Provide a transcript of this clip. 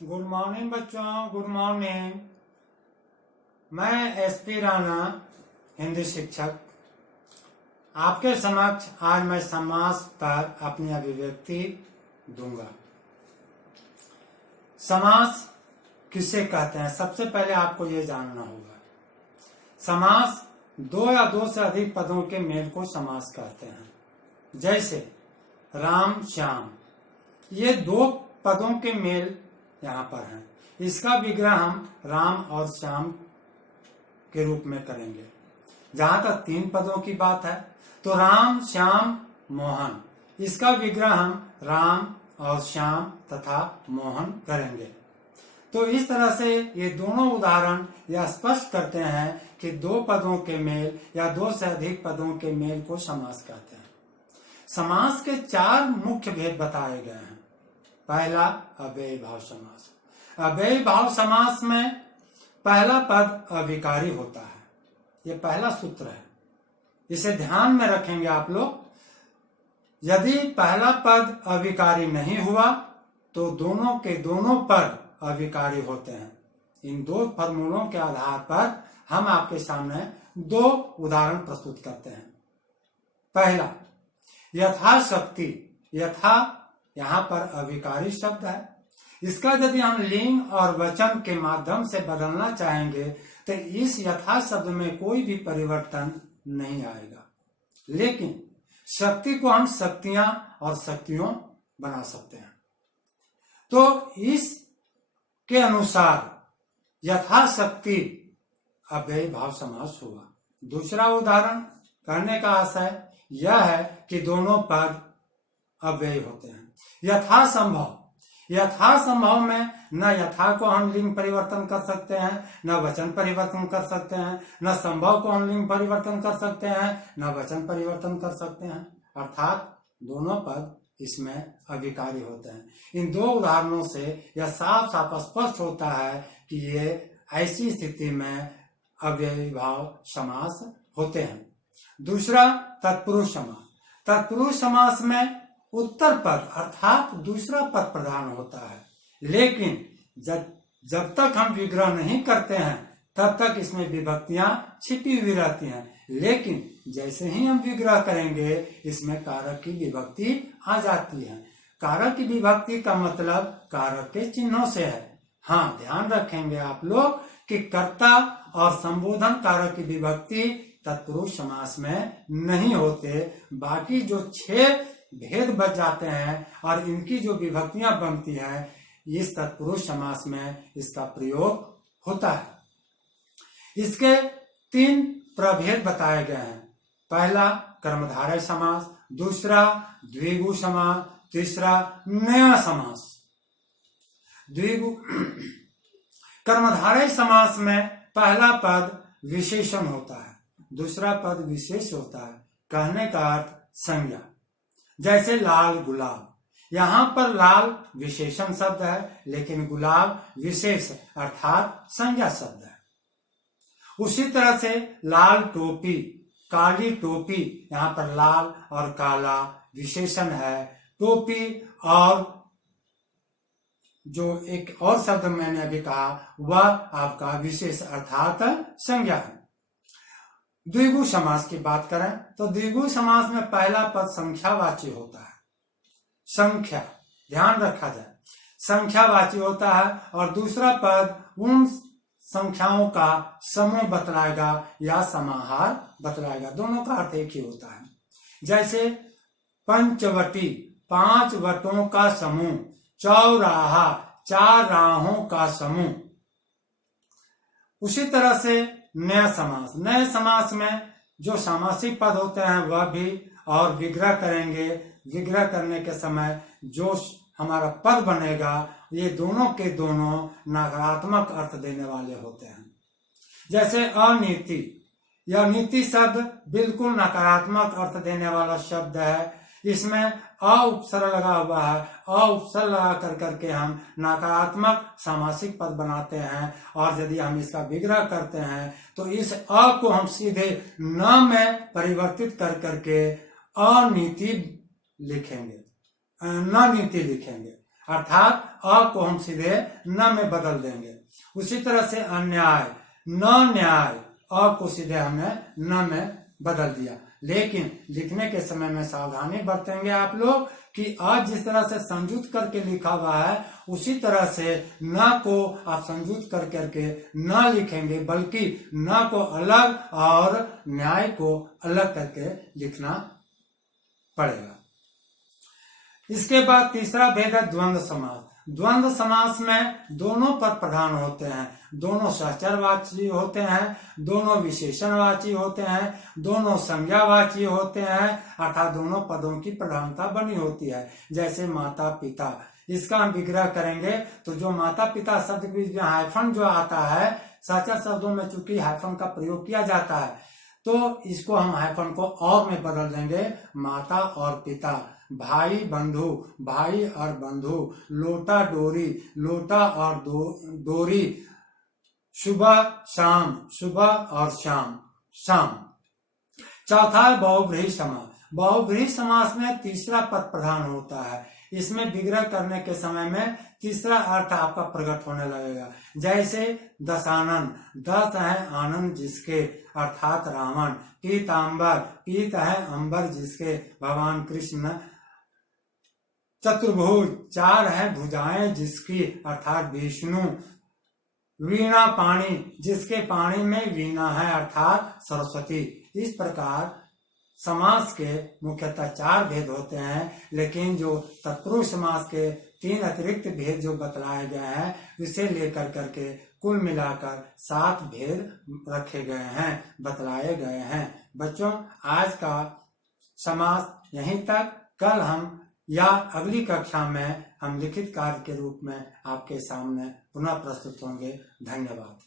Good morning बच्चों, good morning. मैं SP Rana, Hindi शिक्षक, आपके समक्ष आज मैं समास पर अपनी अभिव्यक्ति दूंगा। समास किसे कहते हैं, सबसे पहले आपको यह जानना होगा। समास दो या दो से अधिक पदों के मेल को समास कहते हैं। जैसे राम श्याम, ये दो पदों के मेल यहाँ पर हैं। इसका विग्रह हम राम और श्याम के रूप में करेंगे। जहां तक तीन पदों की बात है तो राम श्याम मोहन, इसका विग्रह हम राम और श्याम तथा मोहन करेंगे। तो इस तरह से ये दोनों उदाहरण यह स्पष्ट करते हैं कि दो पदों के मेल या दो से अधिक पदों के मेल को समास कहते हैं। समास के चार मुख्य भेद बताए गए हैं। पहला, अव्ययी भाव समास। अव्ययी भाव समास में पहला पद अविकारी होता है। ये पहला सूत्र है, इसे ध्यान में रखेंगे आप लोग। यदि पहला पद अविकारी नहीं हुआ तो दोनों के दोनों पद अविकारी होते हैं। इन दो फॉर्मूलों के आधार पर हम आपके सामने दो उदाहरण प्रस्तुत करते हैं। पहला, यथाशक्ति। यथा यहाँ पर अविकारी शब्द है। इसका यदि हम लिंग और वचन के माध्यम से बदलना चाहेंगे तो इस यथा शब्द में कोई भी परिवर्तन नहीं आएगा, लेकिन शक्ति को हम शक्तियां और शक्तियों बना सकते हैं। तो इसके अनुसार यथाशक्ति अव्ययी भाव समास होगा। दूसरा उदाहरण कहने का आशय यह है कि दोनों पद अव्ययी होते हैं। यथासंभव। यथासंभव में न यथा को हम लिंग परिवर्तन कर सकते हैं, न वचन परिवर्तन कर सकते हैं, न संभव को हम लिंग परिवर्तन कर सकते हैं, न वचन परिवर्तन कर सकते हैं। अर्थात दोनों पद इसमें अविकारी होते हैं। इन दो उदाहरणों से यह साफ साफ स्पष्ट होता है कि ये ऐसी स्थिति में अव्ययी भाव समास होते हैं। दूसरा, तत्पुरुष समास। तत्पुरुष समास में उत्तर पद अर्थात दूसरा पद प्रधान होता है, लेकिन जब तक हम विग्रह नहीं करते हैं तब तक इसमें विभक्तियां छिपी हुई रहती हैं। लेकिन जैसे ही हम विग्रह करेंगे इसमें कारक की विभक्ति आ जाती है। कारक की विभक्ति का मतलब कारक के चिन्हों से है। हाँ, ध्यान रखेंगे आप लोग कि कर्ता और संबोधन कारक की विभक्ति तत्पुरुष समास में नहीं होते। बाकी जो 6 भेद बच जाते हैं और इनकी जो विभक्तियां बनती हैं इस तत्पुरुष समास में इसका प्रयोग होता है। इसके 3 प्रभेद बताए गए हैं। पहला, कर्मधारय समास। दूसरा, द्विगु समास। तीसरा, नया समास। कर्मधारय समास में पहला पद विशेषण होता है, दूसरा पद विशेष होता है। कहने का अर्थ संज्ञा। जैसे लाल गुलाब, यहाँ पर लाल विशेषण शब्द है लेकिन गुलाब विशेष अर्थात संज्ञा शब्द है। उसी तरह से लाल टोपी, काली टोपी, यहाँ पर लाल और काला विशेषण है। टोपी और जो एक और शब्द मैंने अभी कहा वह आपका विशेष अर्थात संज्ञा है। द्विगु समास की बात करें तो द्विगु समास में पहला पद संख्यावाची होता है। संख्या, ध्यान रखा जाए, संख्यावाची होता है और दूसरा पद उन संख्याओं का समूह बतलाएगा या समाहार बतलाएगा। दोनों का अर्थ एक ही होता है। जैसे पंचवटी, 5 वटों का समूह। चौराहा, 4 राहों का समूह। उसी तरह से नया समास। नए समास में जो सामासिक पद होते हैं वह भी और विग्रह करेंगे। विग्रह करने के समय जो हमारा पद बनेगा ये दोनों के दोनों नकारात्मक अर्थ देने वाले होते हैं। जैसे अनीति। यह नीति शब्द बिल्कुल नकारात्मक अर्थ देने वाला शब्द है। इसमें अ उपसर्ग लगा हुआ है। अ उपसर्ग लगा करके हम नकारात्मक सामासिक पद बनाते हैं और यदि हम इसका विग्रह करते हैं तो इस अ को हम सीधे न में परिवर्तित करके अनीति लिखेंगे, न नीति लिखेंगे। अर्थात अ को हम सीधे न में बदल देंगे। उसी तरह से अन्याय, न न्याय, अ को सीधे हमने न में बदल दिया। लेकिन लिखने के समय में सावधानी बरतेंगे आप लोग कि अ जिस तरह से संयुक्त करके लिखा हुआ है उसी तरह से न को आप संयुक्त कर करके न लिखेंगे, बल्कि न को अलग और न्याय को अलग करके लिखना पड़ेगा। इसके बाद तीसरा भेद है द्वंद्व समास। द्वंद्व समास में दोनों पद प्रधान होते हैं, दोनों सहचरवाची होते हैं, दोनों विशेषणवाची होते हैं, दोनों संज्ञावाची होते हैं, अर्थात दोनों पदों की प्रधानता बनी होती है। जैसे माता पिता, इसका हम विग्रह करेंगे तो जो माता पिता शब्द के बीच में हाइफन जो आता है, सहचर शब्दों में चूंकि हाइफन का प्रयोग किया जाता है तो इसको हम हाइफन को और में बदल देंगे, माता और पिता, भाई बंधु, भाई और बंधु, लोटा डोरी, लोटा और डोरी, सुबह शाम, सुबह और शाम, शाम। चौथा है बहुव्रीहि समास। बहुव्रीहि समास में तीसरा पद प्रधान होता है। इसमें विग्रह करने के समय में तीसरा अर्थ आपका प्रकट होने लगेगा। जैसे दशानन, दस है आनंद जिसके, अर्थात रावण। पीतांबर, पीत है अंबर जिसके, भगवान कृष्ण। चतुर्भुज, चार है भुजाएं जिसकी, अर्थात विष्णु। वीणा पाणी, जिसके पाणी में वीणा है, अर्थात सरस्वती। इस प्रकार समास के मुख्यतः 4 भेद होते हैं, लेकिन जो तत्पुरुष समास के 3 अतिरिक्त भेद जो बतलाए गए हैं उसे लेकर करके कुल मिलाकर 7 भेद रखे गए हैं, बतलाए गए हैं। बच्चों, आज का समास यहीं तक। कल हम या अगली कक्षा में हम लिखित कार्य के रूप में आपके सामने पुनः प्रस्तुत होंगे। धन्यवाद।